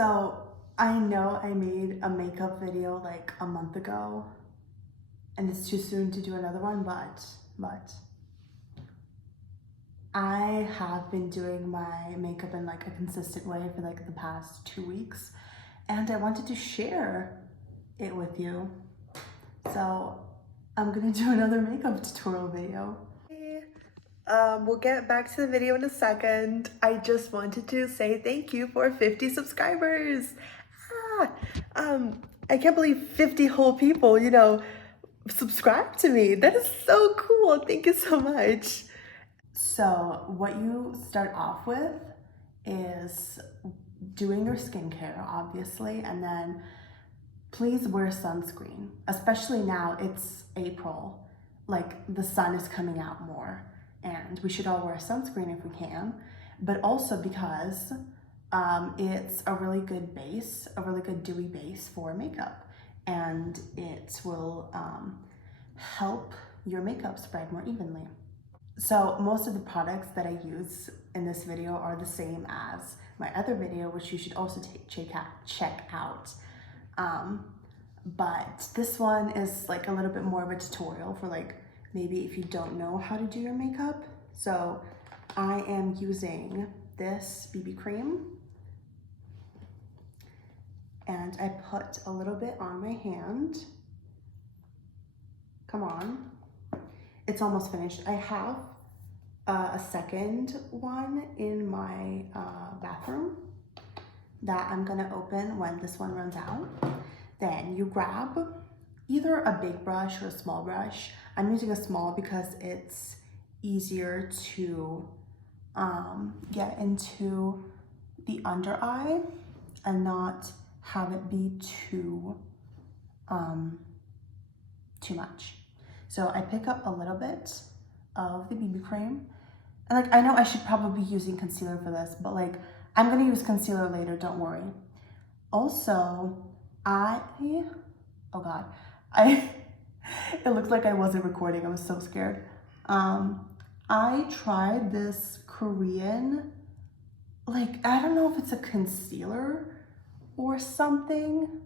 So I know I made a makeup video like a month ago and it's too soon to do another one, but I have been doing my makeup in like a consistent way for like the past 2 weeks, and I wanted to share it with you. So I'm gonna do another makeup tutorial video. We'll get back to the video in a second. I just wanted to say thank you for 50 subscribers. Ah, I can't believe 50 whole people, subscribe to me. That is so cool. Thank you so much. So what you start off with is doing your skincare, obviously, and then please wear sunscreen, especially now it's April. Like the sun is coming out more and we should all wear sunscreen if we can, but also because it's a really good base, a really good dewy base for makeup, and it will help your makeup spread more evenly. So most of the products that I use in this video are the same as my other video, which you should also check out. But this one is like a little bit more of a tutorial for like maybe if you don't know how to do your makeup. So I am using this BB cream and I put a little bit on my hand. Come on, it's almost finished. I have a second one in my bathroom that I'm gonna open when this one runs out. Then you grab either a big brush or a small brush. I'm using a small because it's easier to get into the under eye and not have it be too much. So I pick up a little bit of the BB cream, and like I know I should probably be using concealer for this, but like I'm gonna use concealer later, don't worry. Also, oh God, it looks like I wasn't recording, I was so scared. I tried this Korean, like, I don't know if it's a concealer or something,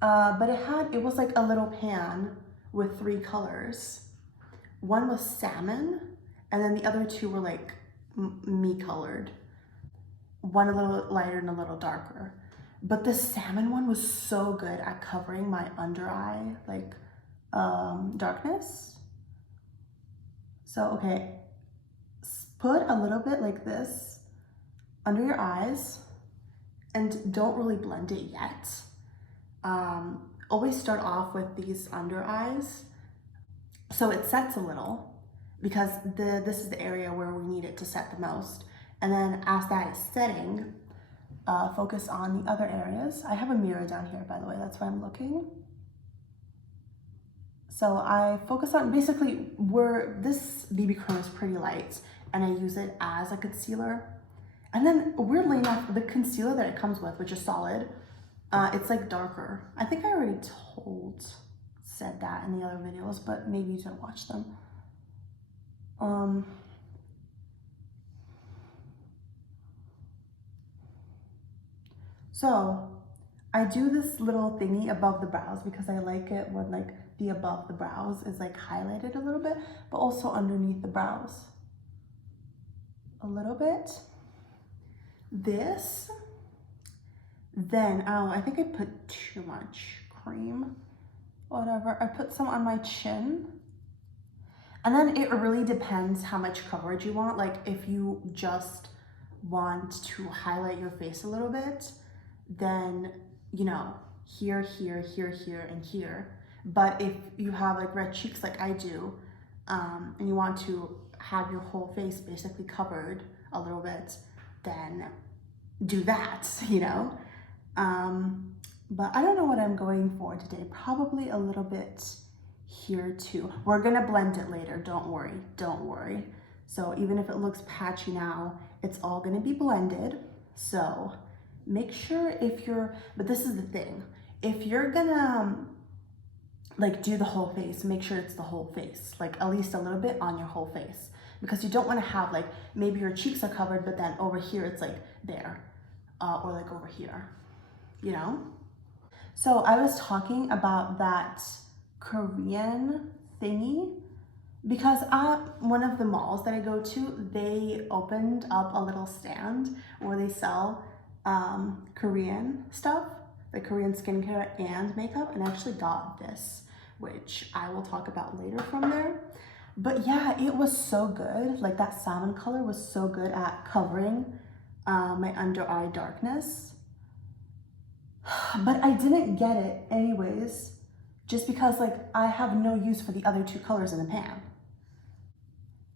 but it was like a little pan with 3 colors. One was salmon, and then the other 2 were like me colored. One a little lighter and a little darker. But the salmon one was so good at covering my under eye, like darkness. So, okay, put a little bit like this under your eyes and don't really blend it yet. Always start off with these under eyes so it sets a little, because this is the area where we need it to set the most. And then as that is setting, focus on the other areas. I have a mirror down here, by the way, that's why I'm looking. So I focus on basically where this BB cream is pretty light and I use it as a concealer. And then weirdly enough, the concealer that it comes with, which is solid, it's like darker. I think I already said that in the other videos, but maybe you didn't watch them. So I do this little thingy above the brows because I like it when like the above the brows is like highlighted a little bit, but also underneath the brows a little bit. This, then, oh, I think I put too much cream, whatever. I put some on my chin. And then it really depends how much coverage you want. Like if you just want to highlight your face a little bit, then, here, here, here, here, and here. But if you have like red cheeks like I do, and you want to have your whole face basically covered a little bit, then do that, But I don't know what I'm going for today. Probably a little bit here too. We're gonna blend it later, don't worry. So even if it looks patchy now, it's all gonna be blended. So make sure but this is the thing, if you're gonna like do the whole face, make sure it's the whole face, like at least a little bit on your whole face, because you don't want to have like maybe your cheeks are covered but then over here it's like there. or like over here, you know? So I was talking about that Korean thingy because at one of the malls that I go to, they opened up a little stand where they sell Korean stuff, like Korean skincare and makeup, and I actually got this, which I will talk about later from there. But yeah, it was so good. Like that salmon color was so good at covering my under eye darkness. But I didn't get it anyways, just because like I have no use for the other two colors in the pan.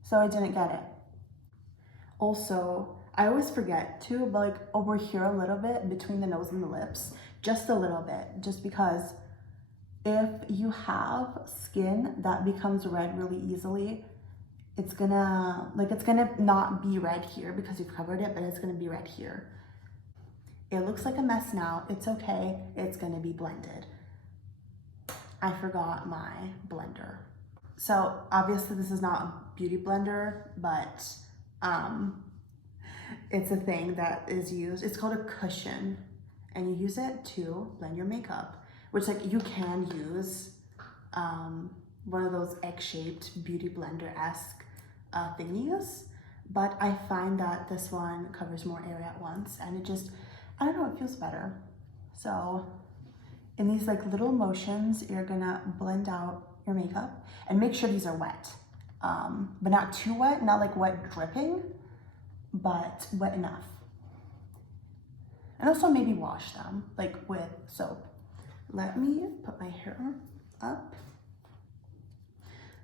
So I didn't get it. Also, I always forget to, but like over here a little bit between the nose and the lips, just a little bit, just because if you have skin that becomes red really easily, it's gonna not be red here because you've covered it, but it's gonna be red here. It looks like a mess now. It's okay. It's gonna be blended. I forgot my blender. So obviously this is not a beauty blender, but it's a thing that is used. It's called a cushion, and you use it to blend your makeup, which like you can use one of those egg-shaped beauty blender-esque thingies, but I find that this one covers more area at once, and it just, I don't know, it feels better. So in these like little motions, you're gonna blend out your makeup and make sure these are wet, but not too wet, not like wet dripping, but wet enough. And also maybe wash them like with soap. Let me put my hair up.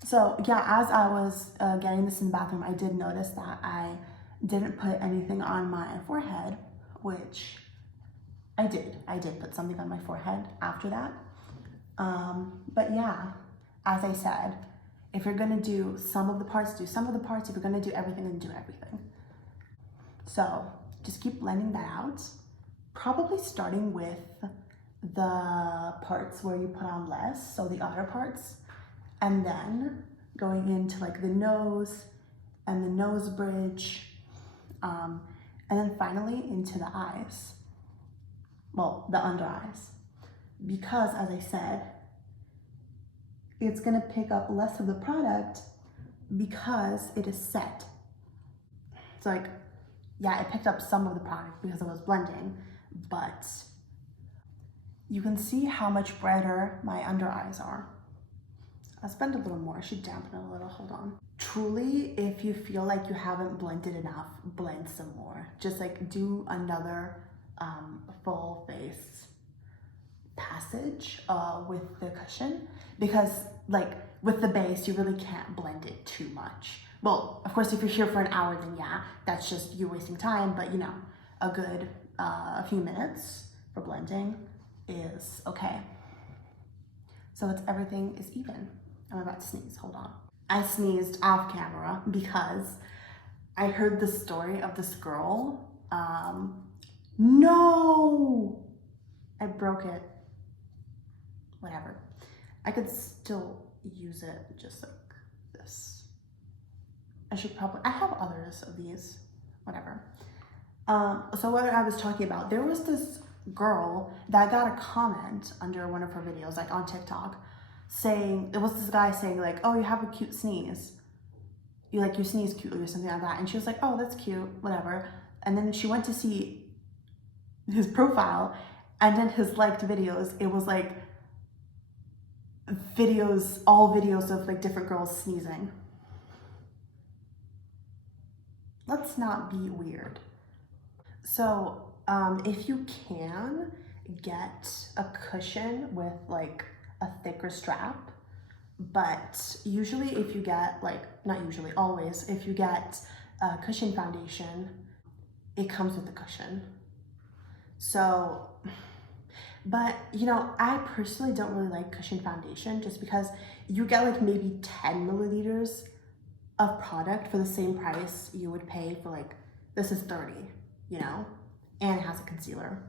So yeah, as I was getting this in the bathroom, I did notice that I didn't put anything on my forehead, which I did put something on my forehead after that. But yeah, as I said, if you're gonna do some of the parts, do some of the parts. If you're gonna do everything, then do everything. So just keep blending that out, probably starting with the parts where you put on less, so the outer parts, and then going into like the nose and the nose bridge, and then finally into the eyes. Well, the under eyes, because as I said, it's gonna pick up less of the product because it is set. It's like, yeah, it picked up some of the product because I was blending, but you can see how much brighter my under eyes are. I'll spend a little more, I should dampen it a little, hold on. Truly, if you feel like you haven't blended enough, blend some more. Just like do another full face passage with the cushion, because like with the base, you really can't blend it too much. Well, of course, if you're here for an hour, then yeah, that's just you wasting time, but you know, a good few minutes for blending is okay. So it's everything is even. I'm about to sneeze, hold on. I sneezed off camera because I heard the story of this girl. No! I broke it. Whatever. I could still use it just like this. I have others of these, whatever. So what I was talking about, there was this girl that got a comment under one of her videos, like on TikTok, saying, it was this guy saying like, oh, you have a cute sneeze. You sneeze cutely or something like that. And she was like, oh, that's cute, whatever. And then she went to see his profile, and then his liked videos, it was like all videos of like different girls sneezing. Let's not be weird. So if you can get a cushion with like a thicker strap, but usually if you get like, not usually, always, if you get a cushion foundation, it comes with the cushion. So, but you know, I personally don't really like cushion foundation just because you get like maybe 10 milliliters of product for the same price you would pay for like, this is 30, you know, and it has a concealer.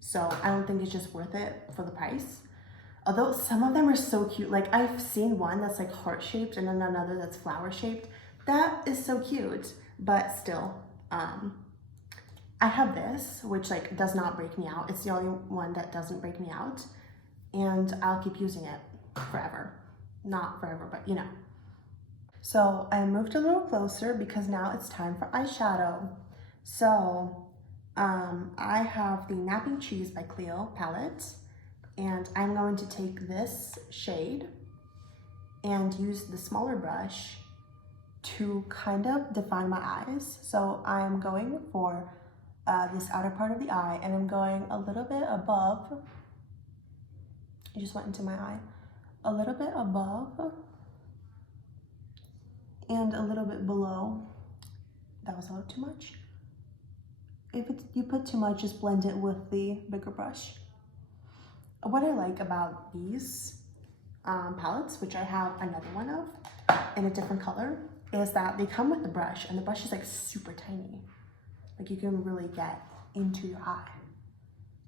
So I don't think it's just worth it for the price. Although some of them are so cute. Like I've seen one that's like heart shaped and then another that's flower shaped. That is so cute, but still, I have this, which like does not break me out. It's the only one that doesn't break me out, and I'll keep using it forever. Not forever, but you know. So I moved a little closer because now it's time for eyeshadow. So I have the Napping Cheese by Clio palette, and I'm going to take this shade and use the smaller brush to kind of define my eyes. So I'm going for this outer part of the eye, and I'm going a little bit above. It just went into my eye. A little bit above and a little bit below. That was a little too much. If you put too much, just blend it with the bigger brush. What I like about these palettes, which I have another one of in a different color, is that they come with the brush, and the brush is like super tiny. Like you can really get into your eye.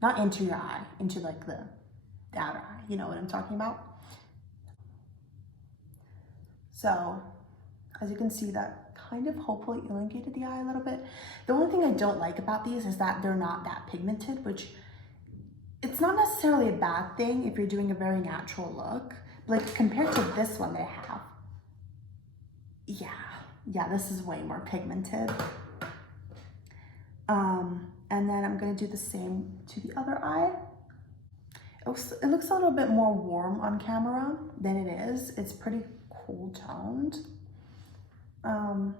Not into your eye, into like the outer eye. You know what I'm talking about? So, as you can see, that kind of hopefully elongated the eye a little bit. The only thing I don't like about these is that they're not that pigmented, which it's not necessarily a bad thing if you're doing a very natural look. Like compared to this one that I have, yeah, this is way more pigmented. And then I'm gonna do the same to the other eye. It looks a little bit more warm on camera than it is. It's pretty cool toned. But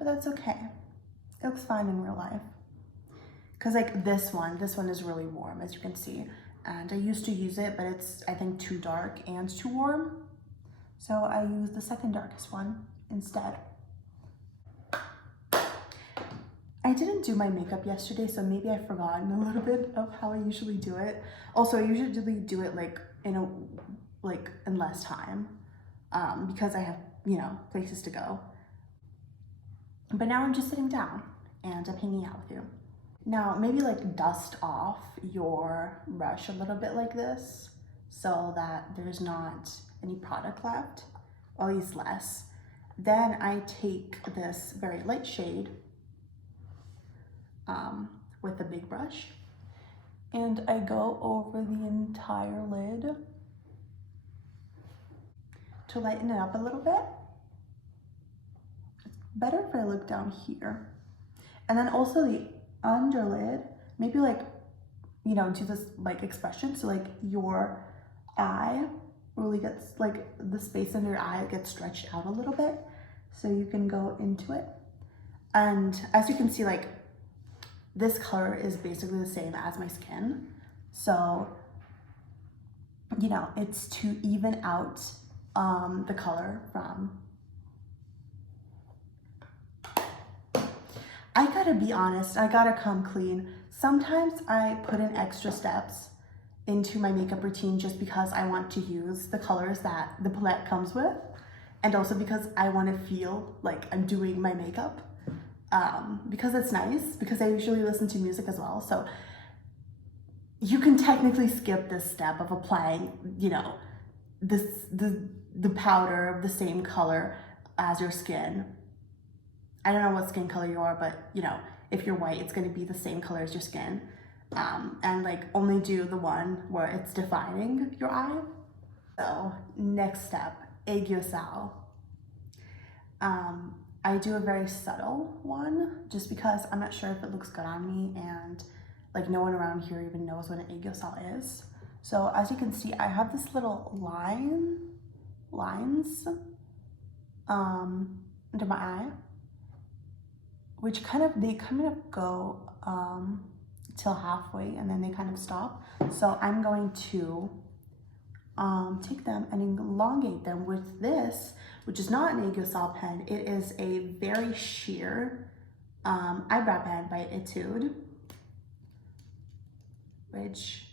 that's okay. It looks fine in real life. Cause like this one is really warm, as you can see. And I used to use it, but it's, I think, too dark and too warm. So I use the second darkest one instead. I didn't do my makeup yesterday, so maybe I've forgotten a little bit of how I usually do it. Also, I usually do it like in less time, because I have, you know, places to go. But now I'm just sitting down and I'm hanging out with you. Now, maybe like dust off your brush a little bit like this so that there's not any product left, or at least less. Then I take this very light shade with a big brush, and I go over the entire lid to lighten it up a little bit. It's better if I look down here. And then also the underlid, maybe like, you know, do this like expression, so like your eye really gets, like the space under your eye gets stretched out a little bit, so you can go into it. And as you can see, like this color is basically the same as my skin, so you know, it's to even out the color from. I gotta be honest, I gotta come clean. Sometimes I put in extra steps into my makeup routine just because I want to use the colors that the palette comes with, and also because I want to feel like I'm doing my makeup, because it's nice, because I usually listen to music as well, so you can technically skip this step of applying, you know, the powder of the same color as your skin. I don't know what skin color you are, but you know, if you're white, it's going to be the same color as your skin. And like only do the one where it's defining your eye. So next step, aegyo-sal. I do a very subtle one just because I'm not sure if it looks good on me, and like no one around here even knows what an aegyo-sal is. So as you can see, I have this little lines under my eye, which they kind of go till halfway, and then they kind of stop. So I'm going to take them and elongate them with this, which is not an aegyo-sal pen. It is a very sheer eyebrow pen by Etude, which,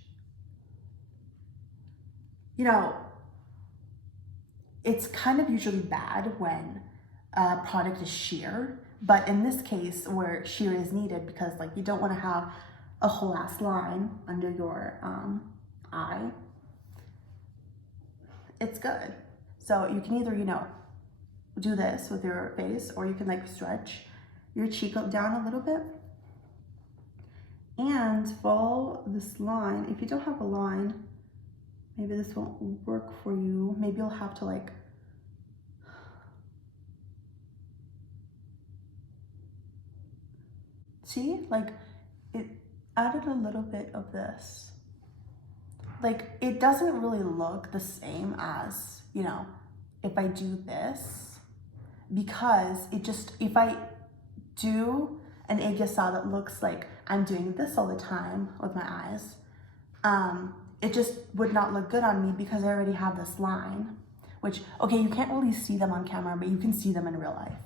you know, it's kind of usually bad when a product is sheer, but in this case where sheer is needed, because like you don't want to have a whole ass line under your eye, it's good. So you can either, you know, do this with your face, or you can like stretch your cheek up down a little bit and follow this line. If you don't have a line, maybe this won't work for you. Maybe you'll have to like, see, like it added a little bit of this. Like it doesn't really look the same as, you know, if I do this, because it just, if I do an aegyo-sal that looks like I'm doing this all the time with my eyes, it just would not look good on me because I already have this line, which, okay, you can't really see them on camera, but you can see them in real life.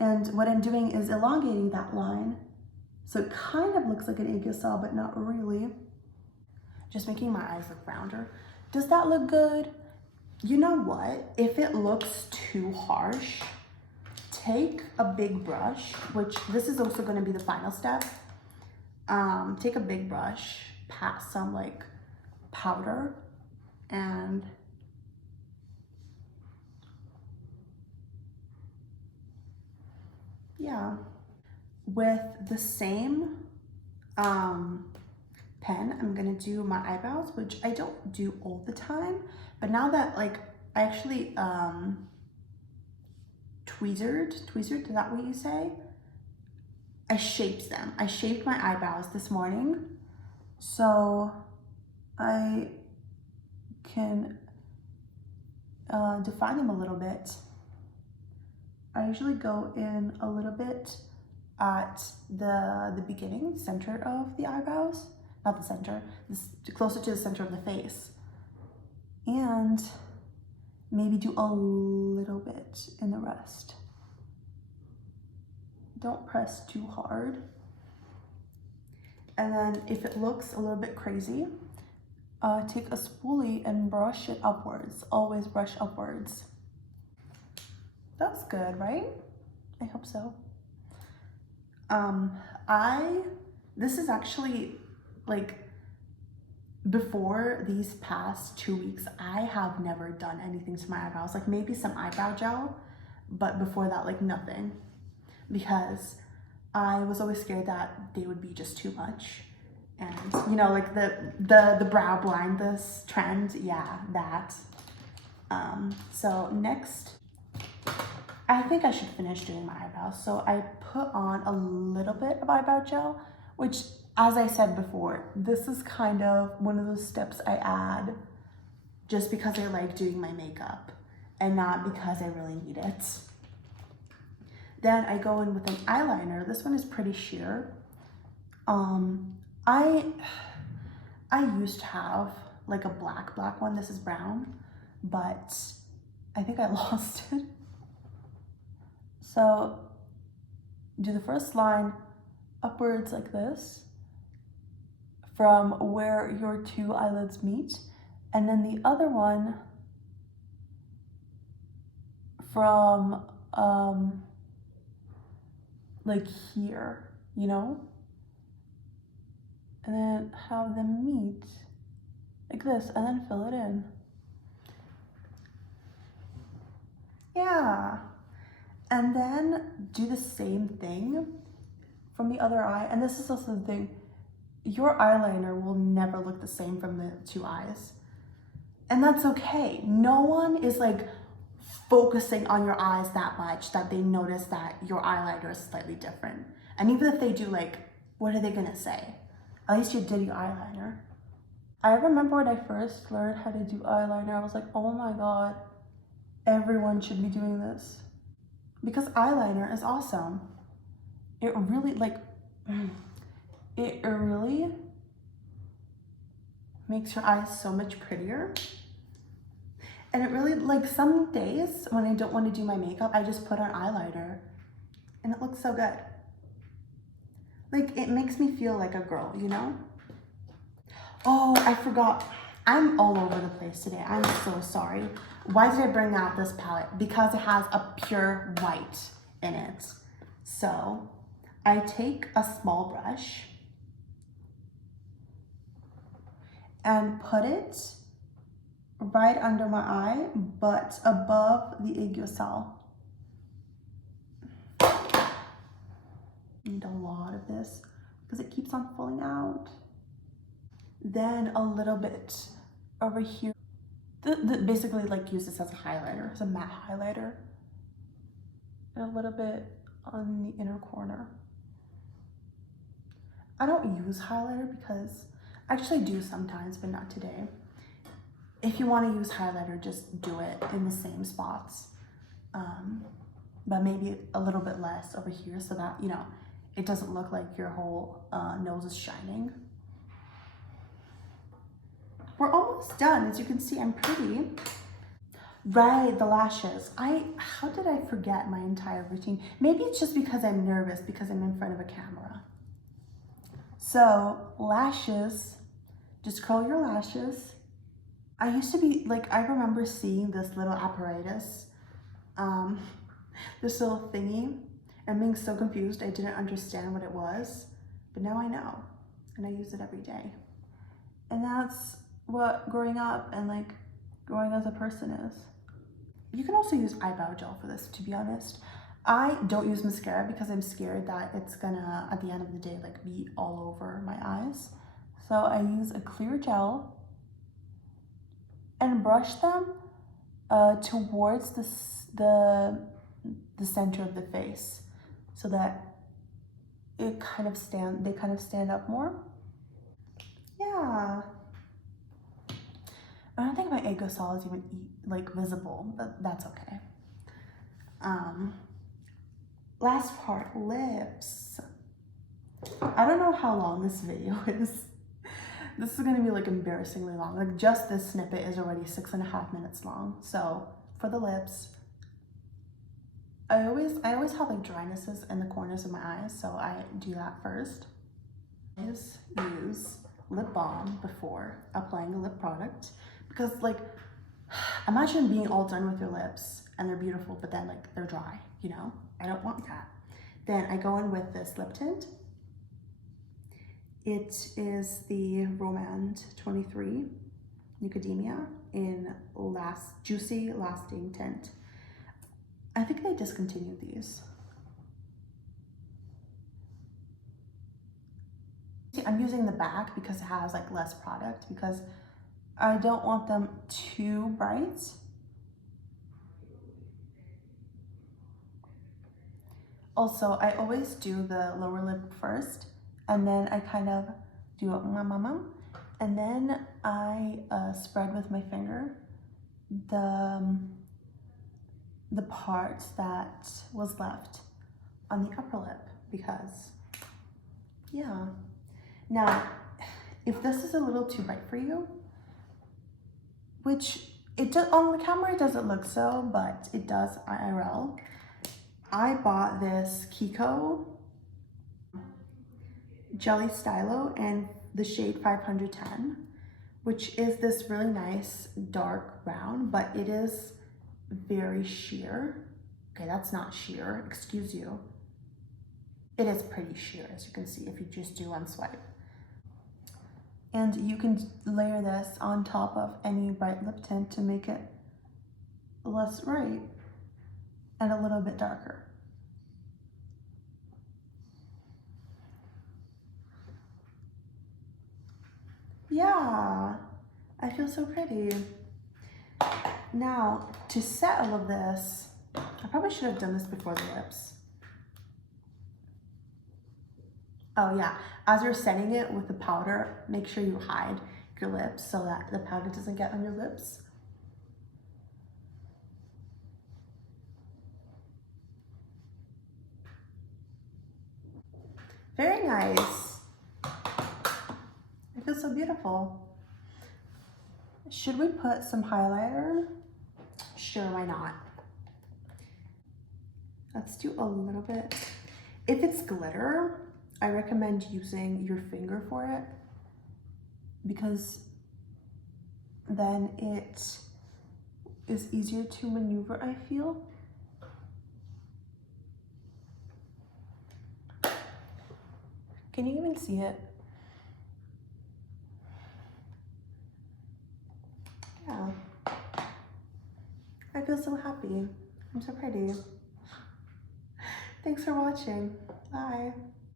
And what I'm doing is elongating that line, so it kind of looks like an aegyo-sal, but not really. Just making my eyes look rounder. Does that look good? You know what? If it looks too harsh, take a big brush, which this is also going to be the final step. Take a big brush, pat some like powder, and yeah, with the same pen, I'm gonna do my eyebrows, which I don't do all the time, but now that like I actually tweezered, is that what you say? I shaped them. I shaped my eyebrows this morning so I can define them a little bit. I usually go in a little bit at the beginning, center of the eyebrows. Not the center, this, closer to the center of the face. And maybe do a little bit in the rest. Don't press too hard. And then if it looks a little bit crazy, take a spoolie and brush it upwards. Always brush upwards. That's good, right? I hope so. This is actually like, before these past 2 weeks, I have never done anything to my eyebrows, like maybe some eyebrow gel, but before that, like nothing, because I was always scared that they would be just too much. And you know, like the brow blindness trend, yeah, that. So next, I think I should finish doing my eyebrows. So I put on a little bit of eyebrow gel, which, as I said before, this is kind of one of those steps I add just because I like doing my makeup and not because I really need it. Then I go in with an eyeliner. This one is pretty sheer. I used to have like a black one. This is brown, but I think I lost it. So do the first line upwards like this, from where your two eyelids meet, and then the other one from like here, you know, and then have them meet like this, and then fill it in. Yeah, and then do the same thing from the other eye. And this is also the thing, your eyeliner will never look the same from the two eyes. And that's okay. No one is like focusing on your eyes that much that they notice that your eyeliner is slightly different. And even if they do, like, what are they gonna say? At least you did your eyeliner. I remember when I first learned how to do eyeliner, I was like, oh my God, everyone should be doing this. Because eyeliner is awesome. It really, like, it really makes your eyes so much prettier. And it really, like, some days when I don't want to do my makeup, I just put on eyeliner and it looks so good. Like, it makes me feel like a girl, you know? Oh, I forgot. I'm all over the place today. I'm so sorry. Why did I bring out this palette? Because it has a pure white in it. So I take a small brush and put it right under my eye, but above the aegyo-sal. Need a lot of this because it keeps on falling out. Then a little bit over here. Basically like use this as a highlighter, as a matte highlighter. And a little bit on the inner corner. I don't use highlighter because I actually do sometimes, but not today. If you want to use highlighter, just do it in the same spots. But maybe a little bit less over here so that, you know, it doesn't look like your whole nose is shining. We're almost done. As you can see, I'm pretty. Right, the lashes. How did I forget my entire routine? Maybe it's just because I'm nervous because I'm in front of a camera. So, lashes, just curl your lashes. I used to be, like, I remember seeing this little apparatus, this little thingy, and being so confused I didn't understand what it was, but now I know, and I use it every day. And that's what growing up and like growing as a person is. You can also use eyebrow gel for this, to be honest. I don't use mascara because I'm scared that it's gonna, at the end of the day, like be all over my eyes. So I use a clear gel and brush them towards the center of the face so that they kind of stand up more. Yeah. I don't think my aerosol is even like visible, but that's okay. Last part, lips. I don't know how long this video is. This is gonna be like embarrassingly long. Like just this snippet is already 6.5 minutes long. So for the lips, I always have like drynesses in the corners of my eyes, so I do that first. I just use lip balm before applying a lip product because like imagine being all done with your lips and they're beautiful but then like they're dry, you know? I don't want that. Then I go in with this lip tint. It is the Romand 23 Nicodemia in Juicy Lasting Tint. I think they discontinued these. I'm using the back because it has like less product because I don't want them too bright. Also, I always do the lower lip first and then I kind of do a and then I spread with my finger the part that was left on the upper lip because, yeah. Now, if this is a little too bright for you, which on the camera it doesn't look so, but it does IRL, I bought this Kiko Jelly Stylo in the shade 510, which is this really nice dark brown, but it is very sheer. Okay, that's not sheer, excuse you. It is pretty sheer, as you can see, if you just do one swipe. And you can layer this on top of any bright lip tint to make it less bright and a little bit darker. Yeah, I feel so pretty. Now, to set all of this, I probably should have done this before the lips. Oh yeah, as you're setting it with the powder, make sure you hide your lips so that the powder doesn't get on your lips. Very nice. It feels so beautiful. Should we put some highlighter? Sure, why not? Let's do a little bit. If it's glitter, I recommend using your finger for it because then it is easier to maneuver, I feel. Can you even see it? Yeah. I feel so happy. I'm so pretty. Thanks for watching. Bye.